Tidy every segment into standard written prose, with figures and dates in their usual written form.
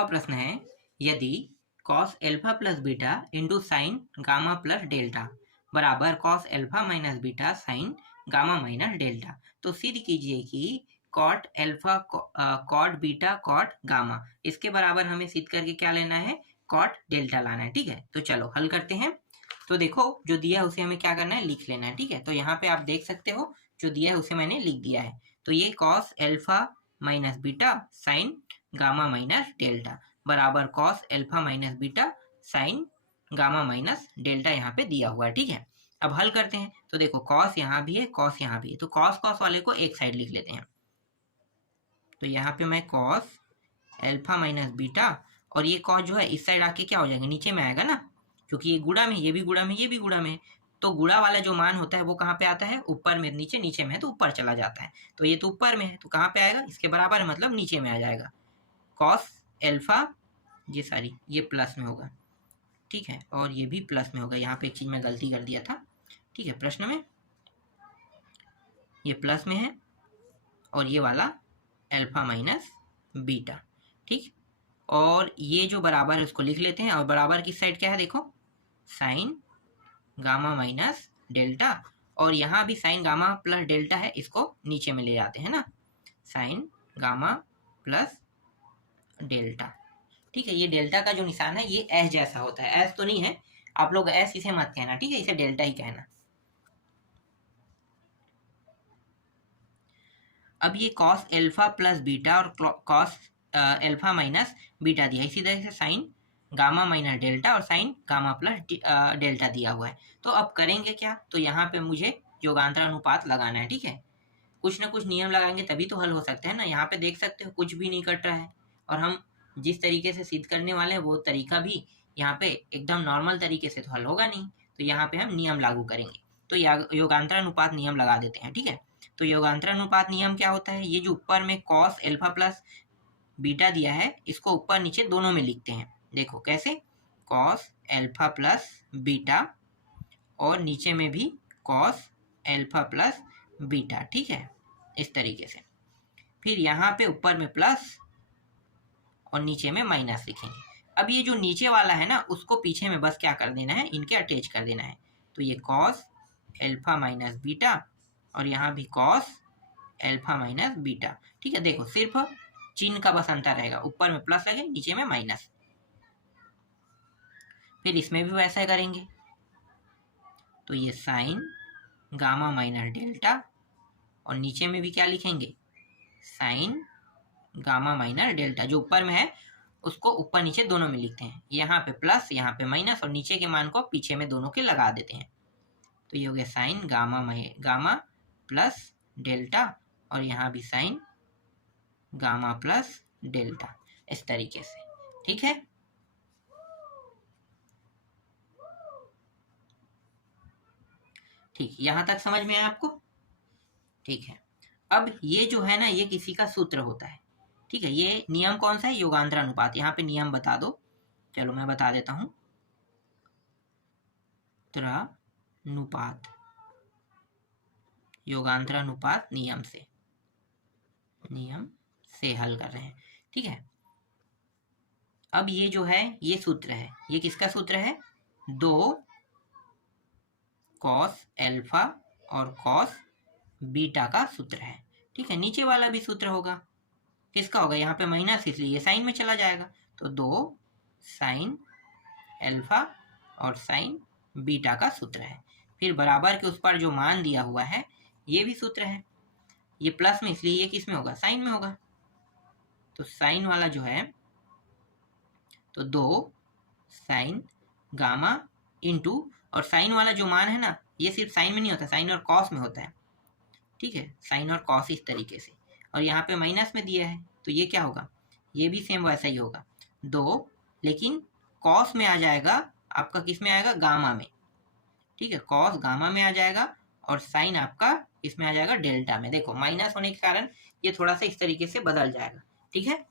11वां प्रश्न है, यदि cos alpha plus beta into sine gamma plus delta बराबर cos alpha minus beta sine gamma minus delta, तो सिद्ध कीजिए कि cot alpha cot beta cot gamma इसके बराबर हमें सिद्ध करके क्या लेना है, कॉट डेल्टा लाना है। ठीक है, तो चलो हल करते हैं। तो देखो जो दिया है उसे हमें क्या करना है, लिख लेना है। ठीक है, तो यहाँ पे आप देख सकते हो जो दिया है उसे मैंने लिख दिया है। तो ये cos alpha minus beta sine gamma minus delta बराबर cos alpha minus beta sine gamma minus delta यहाँ पे दिया हुआ है। ठीक है, अब हल करते हैं। तो देखो cos यहाँ भी है, cos यहाँ भी है, तो cos cos वाले को एक साइड लिख लेते हैं। तो यहाँ पे मैं cos अल्फा माइनस बीटा, और ये cos जो है इस साइड आके क्या हो जाएगा, नीचे में आएगा ना, क्योंकि ये गुणा में, ये भी गुणा में, ये भी गुणा में, तो गुणा वाला जो मान होता है वो कहाँ पे आता है, ऊपर में। नीचे नीचे में है तो ऊपर चला जाता है, तो ये तो ऊपर में है तो कहाँ पे आएगा, इसके बराबर है, मतलब नीचे में आ जाएगा। cos अल्फा, ये सारी ये प्लस में होगा। ठीक है, और ये भी प्लस में होगा। यहाँ पे एक चीज मैं गलती कर दिया था। ठीक है, प्रश्न में ये प्लस में है और ये वाला अल्फा माइनस बीटा। ठीक, और ये जो बराबर है उसको लिख लेते हैं, और बराबर की साइड क्या है, देखो साइन गामा माइनस डेल्टा, और यहाँ भी साइन गामा प्लस डेल्टा है, इसको नीचे में ले जाते हैं ना, साइन गामा प्लस डेल्टा। ठीक है, ये डेल्टा का जो निशान है ये एस जैसा होता है, एस तो नहीं है, आप लोग एस इसे मत कहना। ठीक है, इसे डेल्टा ही कहना। अब ये cos अल्फा प्लस बीटा और cos अल्फा माइनस बीटा दिया, इसी तरह से साइन गामा माइनस डेल्टा और साइन गामा प्लस डेल्टा दिया हुआ है। तो अब करेंगे क्या, तो यहाँ पे मुझे योगांतर अनुपात लगाना है। ठीक है, कुछ ना कुछ नियम लगाएंगे तभी तो हल हो सकता है ना। यहाँ पे देख सकते हो कुछ भी नहीं कट रहा है, और हम जिस तरीके से सिद्ध करने वाले हैं वो तरीका भी यहाँ पे एकदम नॉर्मल तरीके से तो हल होगा नहीं, तो यहाँ पे हम नियम लागू करेंगे। तो योगांतर अनुपात नियम लगा देते हैं। ठीक है, तो योगांतर अनुपात नियम क्या होता है, ये जो ऊपर में cos अल्फा प्लस बीटा दिया है इसको ऊपर नीचे दोनों में लिखते हैं। देखो कैसे, cos अल्फा प्लस बीटा और नीचे में भी cos अल्फा प्लस बीटा। ठीक है, इस तरीके से। फिर यहाँ पे ऊपर में प्लस और नीचे में माइनस लिखेंगे। अब ये जो नीचे वाला है ना उसको पीछे में बस क्या कर देना है, इनके अटैच कर देना है। तो ये cos अल्फा माइनस बीटा और यहाँ भी cos अल्फा माइनस बीटा। ठीक है, देखो सिर्फ चिन्ह का बस अंतर रहेगा, ऊपर में प्लस लगे नीचे में माइनस। फिर इसमें भी वैसा करेंगे। तो ये साइन गामा माइनस डेल्टा, और नीचे में भी क्या लिखेंगे, साइन गामा माइनस डेल्टा। जो ऊपर में है उसको ऊपर नीचे दोनों में लिखते हैं, यहाँ पे प्लस यहाँ पे माइनस, और नीचे के मान को पीछे में दोनों के लगा देते हैं। तो ये हो गया साइन गामा प्लस डेल्टा, और यहाँ भी साइन गामा प्लस डेल्टा, इस तरीके से। ठीक है, ठीक, यहां तक समझ में आया आपको। ठीक है, अब ये जो है ना ये किसी का सूत्र होता है। ठीक है, ये नियम कौन सा है, योगांतर अनुपात। यहाँ पे नियम बता दो, चलो मैं बता देता हूं। अनुपात, योगांतर अनुपात नियम से हल कर रहे हैं। ठीक है, अब ये जो है ये सूत्र है, ये किसका सूत्र है, 2 cos अल्फा और cos बीटा का सूत्र है। ठीक है, नीचे वाला भी सूत्र होगा, किसका होगा, यहाँ पे माइनस इसलिए साइन में चला जाएगा। तो 2 साइन अल्फा और साइन बीटा का सूत्र है। फिर बराबर के उस पर जो मान दिया हुआ है ये भी सूत्र है, ये प्लस में इसलिए ये किस में होगा, साइन में होगा। तो साइन वाला जो है, तो 2 साइन गामा इंटू, और साइन वाला जो मान है ना ये सिर्फ साइन में नहीं होता, साइन और कॉस में होता है। ठीक है, साइन और कॉस इस तरीके से, और यहाँ पे माइनस में दिया है तो ये क्या होगा, ये भी सेम वैसा ही होगा 2, लेकिन कॉस में आ जाएगा आपका, किस में आएगा, गामा में। ठीक है, कॉस गामा में आ जाएगा, और साइन आपका इसमें आ जाएगा डेल्टा में। देखो माइनस होने के कारण ये थोड़ा सा इस तरीके से बदल जाएगा। ठीक है,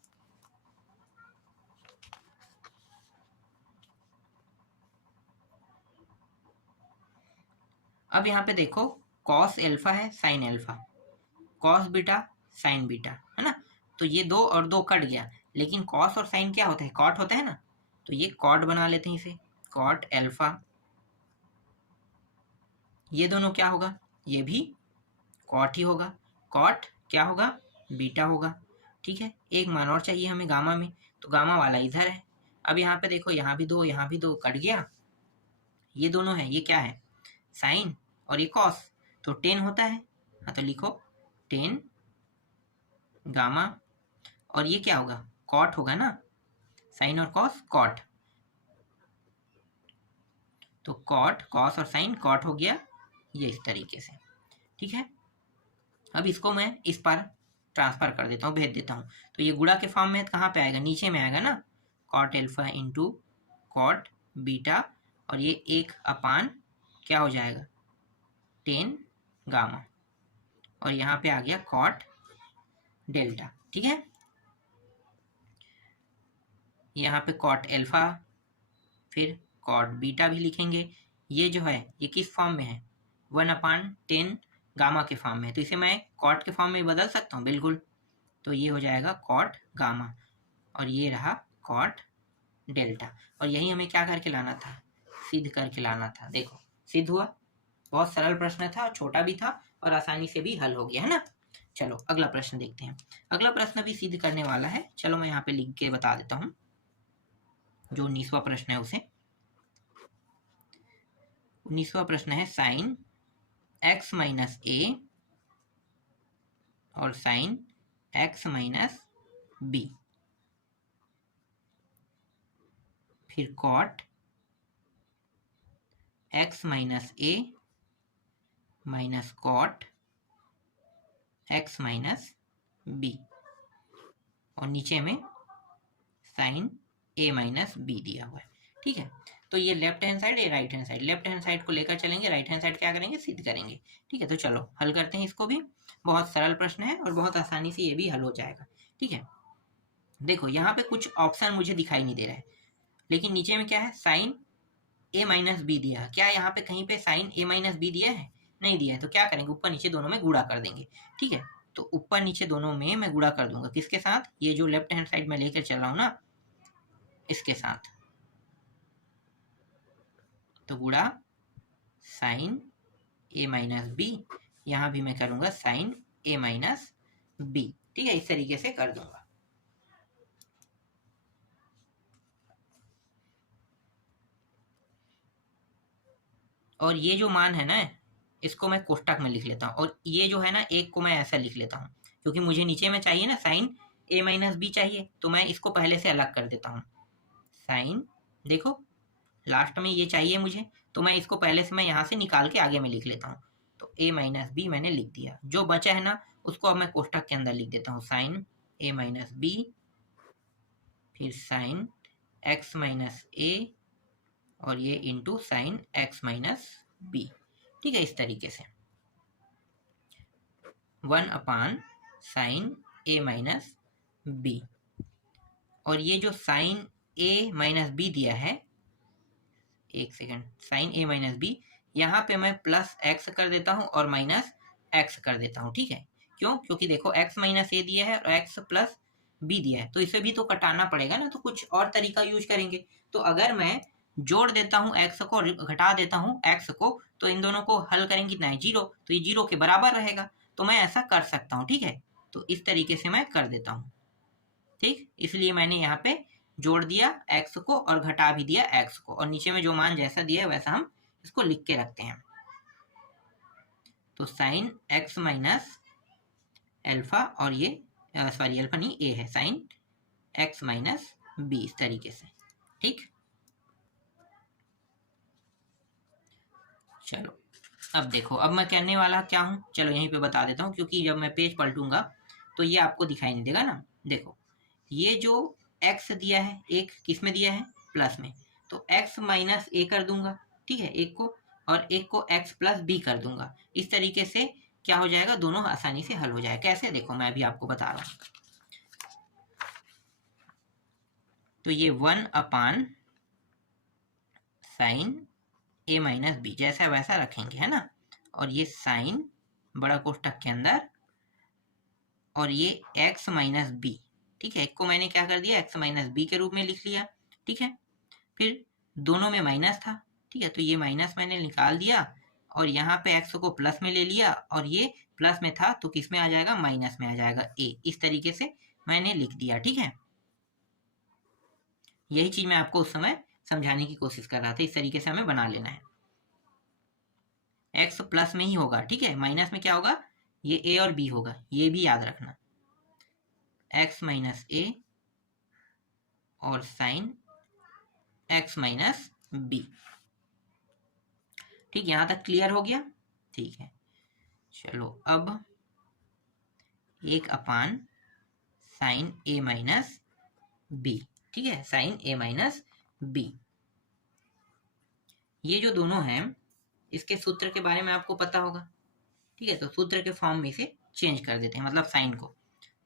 अब यहाँ पे देखो cos अल्फा है, sine alpha, cos beta sine beta, है ना। तो ये 2 और 2 कट गया, लेकिन कॉस और साइन क्या होता है, कॉट होता है ना, तो ये कॉट बना लेते हैं इसे, कॉट एल्फा। ये दोनों क्या होगा, ये भी कॉट ही होगा, कॉट क्या होगा, बीटा होगा। ठीक है, एक मान और चाहिए हमें गामा में, तो गामा वाला इधर है। अब यहाँ पे देखो, यहाँ भी दो, यहाँ भी दो, कट गया। ये दोनों है, ये क्या है, साइन और ये कॉस, तो 10 होता है। हाँ तो लिखो 10 गामा, और ये क्या होगा, कॉट होगा ना, साइन और कॉस कॉट, तो कॉट, कॉस और साइन कॉट हो गया, ये इस तरीके से। ठीक है, अब इसको मैं इस पर ट्रांसफर कर देता हूँ, भेज देता हूँ, तो ये गुणा के फॉर्म में कहाँ पे आएगा, नीचे में आएगा ना, cot alpha into cot beta, और ये 1/, क्या हो जाएगा 10 गामा, और यहाँ पे आ गया कॉट डेल्टा। ठीक है, यहाँ पे कॉट एल्फा, फिर कॉट बीटा भी लिखेंगे। ये जो है ये किस फॉर्म में है, 1/10 गामा के फॉर्म में, तो इसे मैं कॉट के फॉर्म में बदल सकता हूँ, बिल्कुल। तो ये हो जाएगा कॉट गामा, और ये रहा कॉट डेल्टा, और यही हमें क्या करके लाना था, सिद्ध करके लाना था। देखो सिद्ध हुआ, बहुत सरल प्रश्न था, छोटा भी था और आसानी से भी हल हो गया, है ना। चलो अगला प्रश्न देखते हैं। अगला प्रश्न भी सिद्ध करने वाला है, चलो मैं यहाँ पे लिख के बता देता हूँ जो 19वां प्रश्न है उसे। 19वां प्रश्न है साइन x माइनस ए और साइन x माइनस बी, फिर cot x minus a minus cot x minus b, और नीचे में साइन a माइनस बी दिया हुआ है। ठीक है, तो ये लेफ्ट हैंड साइड, ये right hand side, left hand side को लेकर चलेंगे, राइट हैंड साइड क्या करेंगे, सिद्ध करेंगे। ठीक है, तो चलो हल करते हैं इसको भी, बहुत सरल प्रश्न है और बहुत आसानी से ये भी हल हो जाएगा। ठीक है, देखो यहाँ पे कुछ ऑप्शन मुझे दिखाई नहीं दे रहा है, लेकिन नीचे में क्या है, साइन a माइनस बी दिया है। क्या यहाँ पे कहीं पे साइन a माइनस बी दिया है, नहीं दिया है, तो क्या करेंगे, ऊपर नीचे दोनों में गुणा कर देंगे। ठीक है, तो ऊपर नीचे दोनों में मैं गुणा कर दूंगा, किसके साथ, ये जो लेफ्ट हैंड साइड में लेकर चल रहा हूँ ना, इसके साथ, तो गुणा साइन a माइनस बी, यहाँ भी मैं करूंगा साइन a माइनस बी। ठीक है, इस तरीके से कर दूंगा। और ये जो मान है ना, इसको मैं कोष्टक में लिख लेता हूँ, और ये जो है ना, एक को मैं ऐसा लिख लेता हूँ, क्योंकि मुझे नीचे में चाहिए ना साइन a माइनस बी चाहिए, तो मैं इसको पहले से अलग कर देता हूँ। साइन, देखो लास्ट में ये चाहिए मुझे, तो मैं इसको पहले से मैं यहाँ से निकाल के आगे में लिख लेता हूँ, तो a माइनस बी मैंने लिख दिया। जो बचा है ना, उसको अब मैं कोष्टक के अंदर लिख देता हूँ, साइन a माइनस बी, फिर साइन x माइनस ए, और ये into sine x minus B. ठीक है, इस तरीके से 1/sin a माइनस बी, और ये जो साइन a माइनस बी दिया है, एक second, sine a minus B, यहाँ पे मैं प्लस x कर देता हूँ और माइनस x कर देता हूँ। ठीक है, क्यों, क्योंकि देखो x माइनस ए दिया है और x प्लस बी दिया है, तो इसे भी तो कटाना पड़ेगा ना, तो कुछ और तरीका यूज करेंगे। तो अगर मैं जोड़ देता हूँ x को और घटा देता हूँ x को, तो इन दोनों को हल करेंगे कितना है, 0, तो ये 0 के बराबर रहेगा, तो मैं ऐसा कर सकता हूँ। ठीक है, तो इस तरीके से मैं कर देता हूँ। ठीक, इसलिए मैंने यहाँ पे जोड़ दिया x को और घटा भी दिया x को, और नीचे में जो मान जैसा दिया है वैसा हम इसको लिख के रखते हैं। तो साइन x माइनस एल्फा, और ये सॉरी एल्फा नहीं, a है, साइन x माइनस बी, इस तरीके से। ठीक, चलो अब देखो, अब मैं कहने वाला क्या हूँ, चलो यहीं पे बता देता हूँ, क्योंकि जब मैं पेज पलटूंगा तो ये आपको दिखाई नहीं देगा ना। देखो ये जो x दिया है, एक किस में दिया है, प्लस में, तो x माइनस ए कर दूंगा। ठीक है, एक को, और एक को x प्लस बी कर दूंगा। इस तरीके से क्या हो जाएगा, दोनों आसानी से हल हो जाएगा। कैसे, देखो मैं अभी आपको बता रहा हूँ। तो ये 1/sin a माइनस बी, जैसा वैसा रखेंगे, है ना, और ये साइन बड़ा कोष्टक के अंदर, और ये x माइनस बी, ठीक है, एक को मैंने क्या कर दिया, x माइनस बी के रूप में लिख लिया। ठीक है, फिर दोनों में माइनस था। ठीक है, तो ये माइनस मैंने निकाल दिया और यहाँ पे x को प्लस में ले लिया और ये प्लस में था तो किस में आ जाएगा, माइनस में आ जाएगा, a। इस तरीके से मैंने लिख दिया। ठीक है, यही चीज मैं आपको उस समय समझाने की कोशिश कर रहा था। इस तरीके से हमें बना लेना है। x प्लस में ही होगा। ठीक है, माइनस में क्या होगा, ये a और b होगा, ये भी याद रखना, x माइनस a और साइन x माइनस b। ठीक, यहां तक क्लियर हो गया। ठीक है, चलो अब 1 साइन a माइनस b। ठीक है, साइन a माइनस b, ये जो दोनों हैं इसके सूत्र के बारे में आपको पता होगा। ठीक है, तो सूत्र के फॉर्म में इसे चेंज कर देते हैं, मतलब साइन को।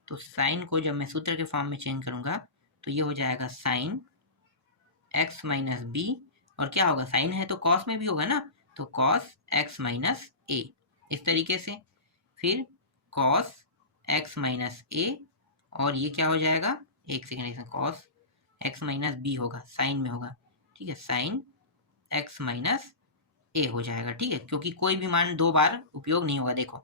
तो साइन को जब मैं सूत्र के फॉर्म में चेंज करूंगा तो ये हो जाएगा साइन x माइनस बी, और क्या होगा, साइन है तो कॉस में भी होगा ना, तो कॉस x माइनस ए, इस तरीके से। फिर कॉस x माइनस ए, और ये क्या हो जाएगा, एक सेकेंड, इसमें कॉस x माइनस बी होगा, साइन में होगा। ठीक है, साइन x माइनस ए हो जाएगा। ठीक है, क्योंकि कोई भी मान दो बार उपयोग नहीं होगा। देखो,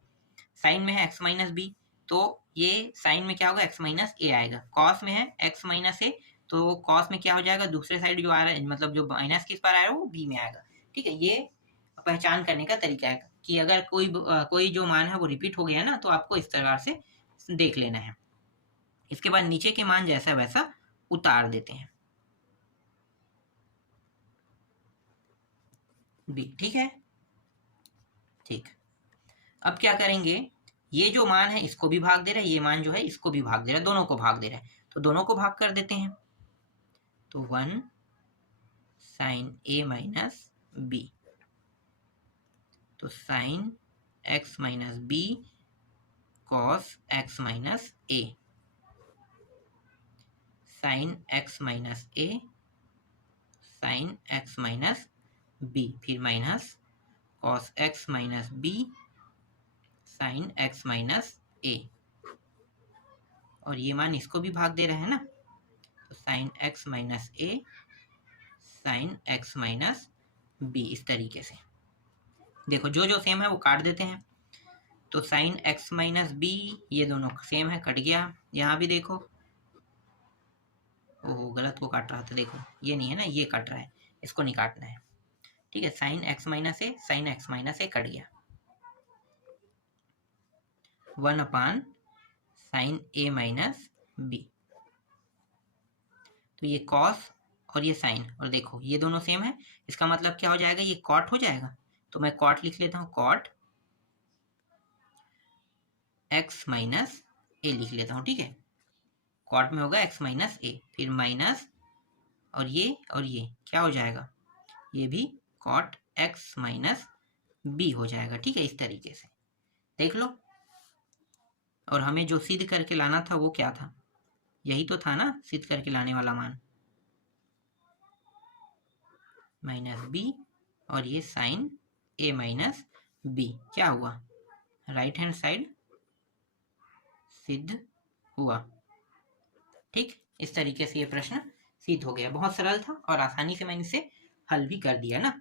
साइन में है x माइनस बी, तो ये साइन में क्या होगा, x माइनस ए आएगा। कॉस में है x माइनस ए, तो कॉस में क्या हो जाएगा, दूसरे साइड जो आ रहा है, मतलब जो माइनस किस पर आ रहा है वो b में आएगा। ठीक है, ये पहचान करने का तरीका है कि अगर कोई जो मान है वो रिपीट हो गया ना, तो आपको इस तरह से देख लेना है। इसके बाद नीचे के मान जैसा वैसा उतार देते हैं b। ठीक है, ठीक, अब क्या करेंगे, ये जो मान है इसको भी भाग दे रहा है, ये मान जो है इसको भी भाग दे रहा है, दोनों को भाग दे रहा है, तो दोनों को भाग कर देते हैं। तो 1 साइन a माइनस बी, तो sine x minus b cos x minus a, sine x minus a sine x minus B, फिर minus cos x minus b sine x minus ए, और ये मान इसको भी भाग दे रहा है ना, तो sine x minus a sine x minus B, इस तरीके से। देखो, जो जो सेम है वो काट देते हैं, तो साइन x माइनस बी, ये दोनों सेम है, कट गया। यहाँ भी देखो, ओह गलत को काट रहा था, देखो ये नहीं है ना, ये कट रहा है, इसको नहीं काटना है। ठीक है, sign x minus a sine x minus A cut गया। 1 साइन a माइनस बी, तो ये कॉस और ये साइन, और देखो ये दोनों सेम है, इसका मतलब क्या हो जाएगा, ये कॉट हो जाएगा। तो मैं कॉट लिख लेता हूँ, कॉट x माइनस ए लिख लेता हूँ। ठीक है, कॉट में होगा x माइनस ए, फिर माइनस और ये क्या हो जाएगा, ये भी कॉट x माइनस बी हो जाएगा। ठीक है, इस तरीके से देख लो। और हमें जो सिद्ध करके लाना था वो क्या था, यही तो था ना सिद्ध करके लाने वाला मान, माइनस बी, और ये साइन a माइनस बी, क्या हुआ, राइट हैंड साइड सिद्ध हुआ। ठीक, इस तरीके से ये प्रश्न सिद्ध हो गया। बहुत सरल था और आसानी से मैंने इसे हल भी कर दिया ना।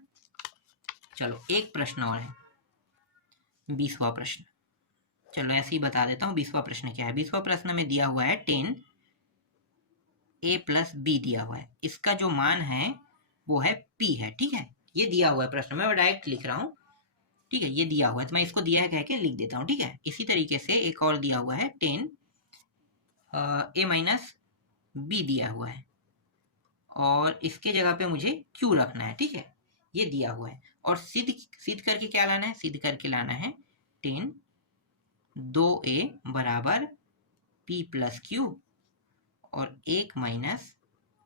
चलो एक प्रश्न और है, 20वां प्रश्न। चलो ऐसे ही बता देता हूँ 20वां प्रश्न क्या है। 20वां प्रश्न में दिया हुआ है 10 a प्लस बी दिया हुआ है, इसका जो मान है वो है p है। ठीक है, ये दिया हुआ है प्रश्न में, मैं डायरेक्ट लिख रहा हूँ। ठीक है, ये दिया हुआ है तो मैं इसको दिया है कह के लिख देता हूँ। ठीक है, इसी तरीके से एक और दिया हुआ है 10 a माइनस बी दिया हुआ है, और इसके जगह पे मुझे q रखना है। ठीक है, ये दिया हुआ है, और सिद्ध करके क्या लाना है, सिद्ध करके लाना है 10 2a बराबर p प्लस क्यू और 1 माइनस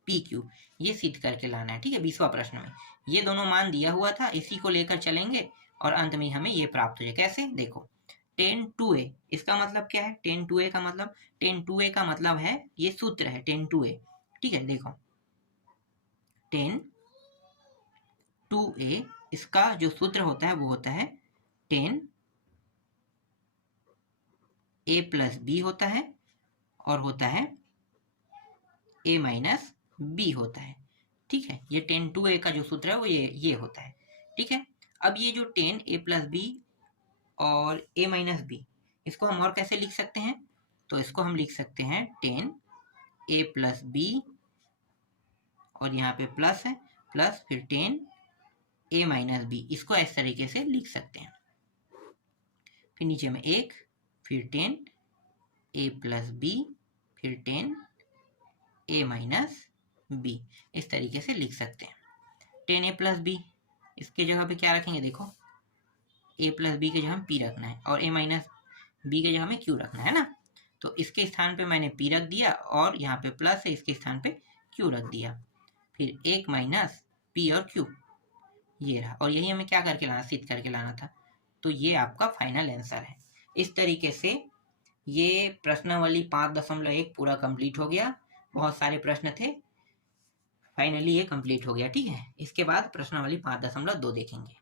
पी क्यू, ये सिद्ध करके लाना है। ठीक है, 20वां प्रश्न में ये दोनों मान दिया हुआ था, इसी को लेकर चलेंगे और अंत में हमें ये प्राप्त हो जाए। कैसे, देखो 10 2a, इसका मतलब क्या है, 10 2a का मतलब, 10 2a का मतलब है, ये सूत्र है 10 2a। ठीक है, देखो 10 2a, इसका जो सूत्र होता है वो होता है 10 a प्लस बी होता है, और होता है ए माइनस बी होता है। ठीक है, ये टेन टू ए का जो सूत्र है वो ये होता है। ठीक है, अब ये जो टेन ए प्लस बी और ए माइनस बी, इसको हम और कैसे लिख सकते हैं? तो इसको हम लिख सकते हैं टेन ए प्लस बी, और यहाँ पे प्लस है, प्लस फिर टेन ए माइनस बी, इसको इस तरीके से लिख सकते हैं। फिर नीचे में एक, फिर टेन ए प्लस बी, फिर टेन ए माइनस बी, इस तरीके से लिख सकते हैं। टेन ए प्लस बी, इसके जगह पे क्या रखेंगे? देखो, ए प्लस बी के जगह में पी रखना है और ए माइनस बी के जगह में क्यू रखना है ना। तो इसके स्थान पे मैंने पी रख दिया और यहाँ पे प्लस है, इसके स्थान पे क्यू रख दिया। फिर एक माइनस पी और क्यू, ये रहा। और यही हमें क्या करके लाना, सिद्ध करके लाना था। तो ये आपका फाइनल आंसर है। इस तरीके से ये प्रश्नावली 5.1 पूरा कंप्लीट हो गया। बहुत सारे प्रश्न थे, फाइनली ये कंप्लीट हो गया। ठीक है, इसके बाद प्रश्नावली 5.2 देखेंगे।